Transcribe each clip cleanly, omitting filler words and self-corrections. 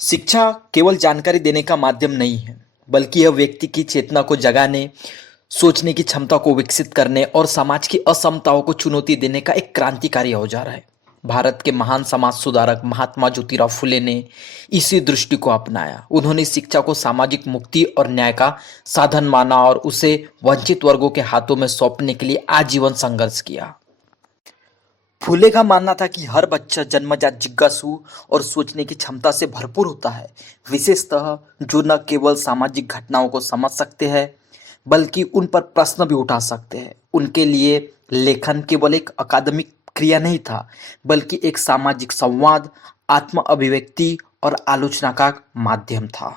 शिक्षा केवल जानकारी देने का माध्यम नहीं है, बल्कि यह व्यक्ति की चेतना को जगाने, सोचने की क्षमता को विकसित करने और समाज की असमताओं को चुनौती देने का एक क्रांतिकारी औजार है। भारत के महान समाज सुधारक महात्मा ज्योतिराव फुले ने इसी दृष्टि को अपनाया। उन्होंने शिक्षा को सामाजिक मुक्ति और न्याय का साधन माना और उसे वंचित वर्गों के हाथों में सौंपने के लिए आजीवन संघर्ष किया। फूले का मानना था कि हर बच्चा जन्मजात जिज्ञासु और सोचने की क्षमता से भरपूर होता है, विशेषतः जो न केवल सामाजिक घटनाओं को समझ सकते हैं बल्कि उन पर प्रश्न भी उठा सकते हैं। उनके लिए लेखन केवल एक अकादमिक क्रिया नहीं था, बल्कि एक सामाजिक संवाद, आत्म अभिव्यक्ति और आलोचना का माध्यम था।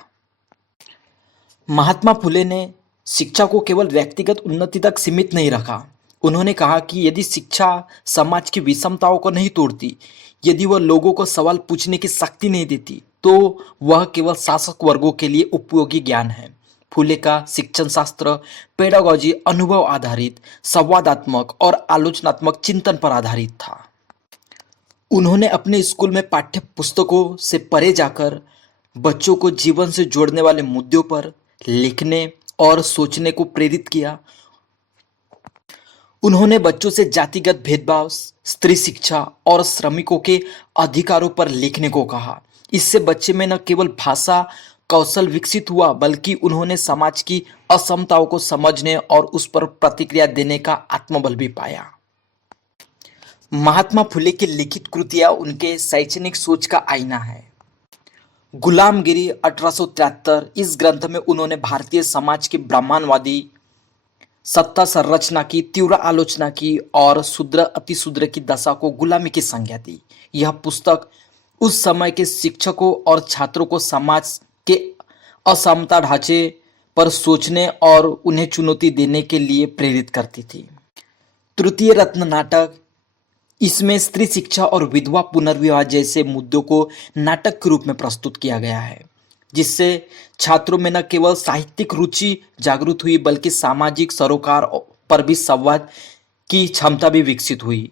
महात्मा फुले ने शिक्षा को केवल व्यक्तिगत उन्नति तक सीमित नहीं रखा। उन्होंने कहा कि यदि शिक्षा समाज की विषमताओं को नहीं तोड़ती, यदि वह लोगों को सवाल पूछने की शक्ति नहीं देती, तो वह केवल शासक वर्गों के लिए उपयोगी ज्ञान है। फुले का शिक्षण शास्त्र पेडागॉजी अनुभव आधारित, संवादात्मक और आलोचनात्मक चिंतन पर आधारित था। उन्होंने अपने स्कूल में पाठ्य पुस्तकों से परे जाकर बच्चों को जीवन से जोड़ने वाले मुद्दों पर लिखने और सोचने को प्रेरित किया। उन्होंने बच्चों से जातिगत भेदभाव, स्त्री शिक्षा और श्रमिकों के अधिकारों पर लिखने को कहा। इससे बच्चे में न केवल भाषा कौशल विकसित हुआ, बल्कि उन्होंने समाज की असमताओं को समझने और उस पर प्रतिक्रिया देने का आत्मबल भी पाया। महात्मा फुले की लिखित कृतियां उनके शैक्षणिक सोच का आईना है। गुलामगिरी 1873, इस ग्रंथ में उन्होंने भारतीय समाज की ब्राह्मणवादी सत्ता संरचना की तीव्र आलोचना की और शूद्र अतिशूद्र की दशा को गुलामी की संज्ञा दी। यह पुस्तक उस समय के शिक्षकों और छात्रों को समाज के असमता ढांचे पर सोचने और उन्हें चुनौती देने के लिए प्रेरित करती थी। तृतीय रत्न नाटक, इसमें स्त्री शिक्षा और विधवा पुनर्विवाह जैसे मुद्दों को नाटक के रूप में प्रस्तुत किया गया है, जिससे छात्रों में न केवल साहित्यिक रुचि जागृत हुई बल्कि सामाजिक सरोकार पर भी संवाद की क्षमता भी विकसित हुई।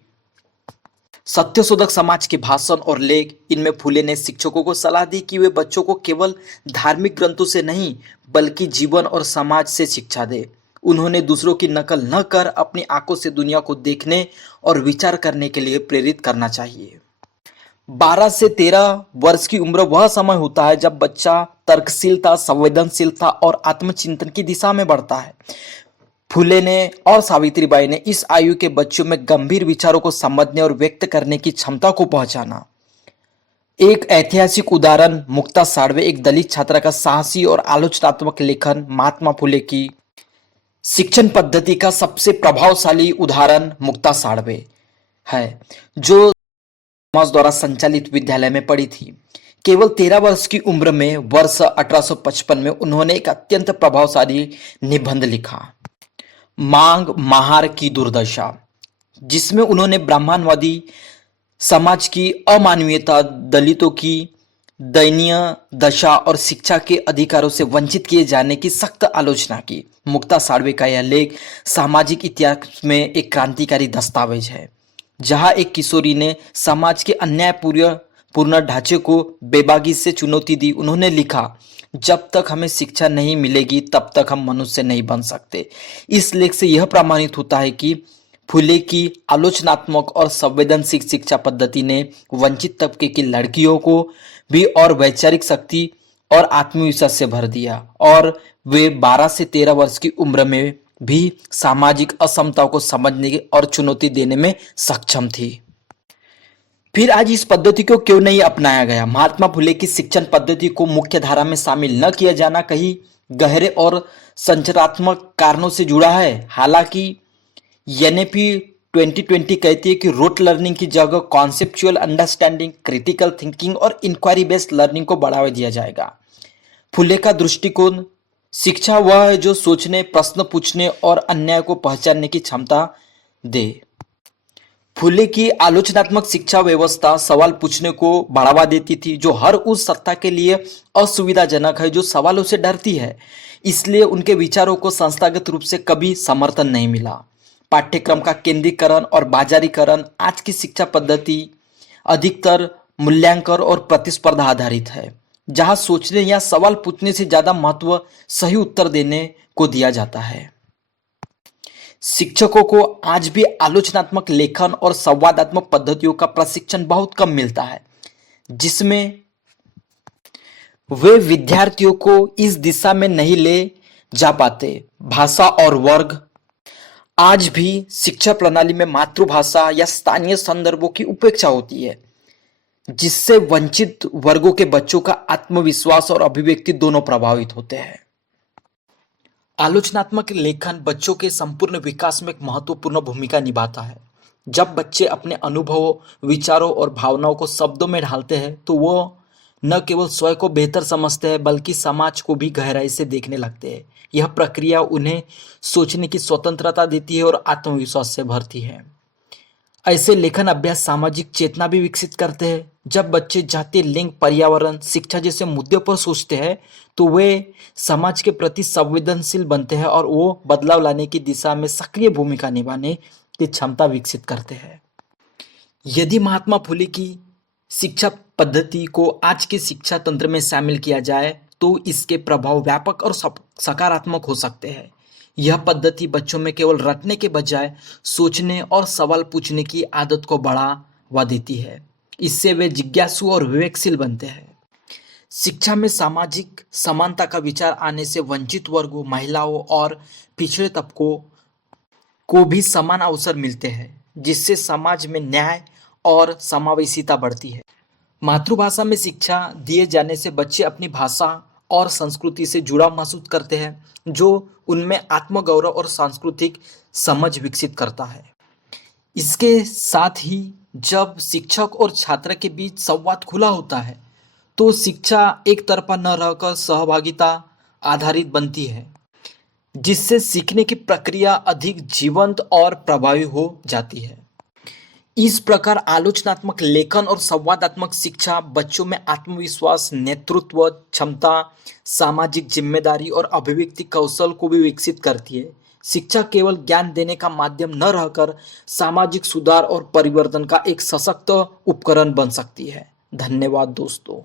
सत्यशोधक समाज के भाषण और लेख, इनमें फुले ने शिक्षकों को सलाह दी कि वे बच्चों को केवल धार्मिक ग्रंथों से नहीं बल्कि जीवन और समाज से शिक्षा दे। उन्होंने दूसरों की नकल न कर अपनी आंखों से दुनिया को देखने और विचार करने के लिए प्रेरित करना चाहिए। 12 से 13 वर्ष की उम्र वह समय होता है जब बच्चा तर्कशीलता, संवेदनशीलता और आत्मचिंतन की दिशा में बढ़ता है। फुले ने और सावित्रीबाई ने इस आयु के बच्चों में गंभीर विचारों को समझने और व्यक्त करने की क्षमता को पहचाना। एक ऐतिहासिक उदाहरण मुक्ता साड़वे, एक दलित छात्रा का साहसी और आलोचनात्मक लेखन महात्मा फुले की शिक्षण पद्धति का सबसे प्रभावशाली उदाहरण मुक्ता साड़वे है, जो समाज द्वारा संचालित विद्यालय में पढ़ी थी। केवल 13 वर्ष की उम्र में वर्ष 1855 में उन्होंने एक अत्यंत प्रभावशाली निबंध लिखा, मांग महार की दुर्दशा, जिसमें उन्होंने ब्राह्मणवादी समाज की अमानवीयता, दलितों की दयनीय दशा और शिक्षा के अधिकारों से वंचित किए जाने की सख्त आलोचना की। मुक्ता साड़वे का यह लेख सामाजिक इतिहास में एक क्रांतिकारी दस्तावेज है, जहां एक किशोरी ने समाज के अन्यायपूर्ण ढांचे को बेबाकी से चुनौती दी। उन्होंने लिखा, जब तक हमें शिक्षा नहीं मिलेगी तब तक हम मनुष्य नहीं बन सकते। इस लेख से यह प्रमाणित होता है कि फुले की आलोचनात्मक और संवेदनशील शिक्षा पद्धति ने वंचित तबके की लड़कियों को भी और वैचारिक शक्ति और आत्मविश्वास से भर दिया और वे 12 से 13 वर्ष की उम्र में भी सामाजिक असमताओं को समझने और चुनौती देने में सक्षम थी। फिर आज इस पद्धति को क्यों नहीं अपनाया गया? महात्मा फुले की शिक्षण पद्धति को मुख्य धारा में शामिल न किया जाना कहीं गहरे और संरचनात्मक कारणों से जुड़ा है। हालांकि एनईपी 2020 कहती है कि रोट लर्निंग की जगह कॉन्सेप्चुअल अंडरस्टैंडिंग, क्रिटिकल थिंकिंग और इंक्वायरी बेस्ड लर्निंग को बढ़ावा दिया जाएगा। फुले का दृष्टिकोण, शिक्षा वह है जो सोचने, प्रश्न पूछने और अन्याय को पहचानने की क्षमता दे। फुले की आलोचनात्मक शिक्षा व्यवस्था सवाल पूछने को बढ़ावा देती थी, जो हर उस सत्ता के लिए असुविधाजनक है जो सवालों से डरती है। इसलिए उनके विचारों को संस्थागत रूप से कभी समर्थन नहीं मिला। पाठ्यक्रम का केंद्रीकरण और बाजारीकरण, आज की शिक्षा पद्धति अधिकतर मूल्यांकन और प्रतिस्पर्धा आधारित है, जहां सोचने या सवाल पूछने से ज्यादा महत्व सही उत्तर देने को दिया जाता है। शिक्षकों को आज भी आलोचनात्मक लेखन और संवादात्मक पद्धतियों का प्रशिक्षण बहुत कम मिलता है, जिसमें वे विद्यार्थियों को इस दिशा में नहीं ले जा पाते। भाषा और वर्ग। आज भी शिक्षा प्रणाली में मातृभाषा या स्थानीय संदर्भों की उपेक्षा होती है, जिससे वंचित वर्गों के बच्चों का आत्मविश्वास और अभिव्यक्ति दोनों प्रभावित होते हैं। आलोचनात्मक लेखन बच्चों के संपूर्ण विकास में एक महत्वपूर्ण भूमिका निभाता है। जब बच्चे अपने अनुभवों, विचारों और भावनाओं को शब्दों में ढालते हैं तो वो न केवल स्वयं को बेहतर समझते हैं बल्कि समाज को भी गहराई से देखने लगते हैं। यह प्रक्रिया उन्हें सोचने की स्वतंत्रता देती है और आत्मविश्वास से भरती है। ऐसे लेखन अभ्यास सामाजिक चेतना भी विकसित करते हैं। जब बच्चे जाति, लिंग, पर्यावरण, शिक्षा जैसे मुद्दों पर सोचते हैं तो वे समाज के प्रति संवेदनशील बनते हैं और वो बदलाव लाने की दिशा में सक्रिय भूमिका निभाने की क्षमता विकसित करते हैं। यदि महात्मा फुले की शिक्षा पद्धति को आज के शिक्षा तंत्र में शामिल किया जाए तो इसके प्रभाव व्यापक और सकारात्मक हो सकते हैं। यह पद्धति बच्चों में केवल रटने के बजाय सोचने और सवाल पूछने की आदत को बढ़ावा देती है। इससे वे जिज्ञासु और विवेकशील बनते हैं। शिक्षा में सामाजिक समानता का विचार आने से वंचित वर्गों, महिलाओं और पिछड़े तबकों को भी समान अवसर मिलते हैं, जिससे समाज में न्याय और समावेशिता बढ़ती है। मातृभाषा में शिक्षा दिए जाने से बच्चे अपनी भाषा और संस्कृति से जुड़ाव महसूस करते हैं, जो उनमें आत्मगौरव और सांस्कृतिक समझ विकसित करता है। इसके साथ ही जब शिक्षक और छात्र के बीच संवाद खुला होता है तो शिक्षा एक तरफा न रहकर सहभागिता आधारित बनती है, जिससे सीखने की प्रक्रिया अधिक जीवंत और प्रभावी हो जाती है। इस प्रकार आलोचनात्मक लेखन और संवादात्मक शिक्षा बच्चों में आत्मविश्वास, नेतृत्व क्षमता, सामाजिक जिम्मेदारी और अभिव्यक्ति कौशल को भी विकसित करती है। शिक्षा केवल ज्ञान देने का माध्यम न रहकर सामाजिक सुधार और परिवर्तन का एक सशक्त उपकरण बन सकती है। धन्यवाद दोस्तों।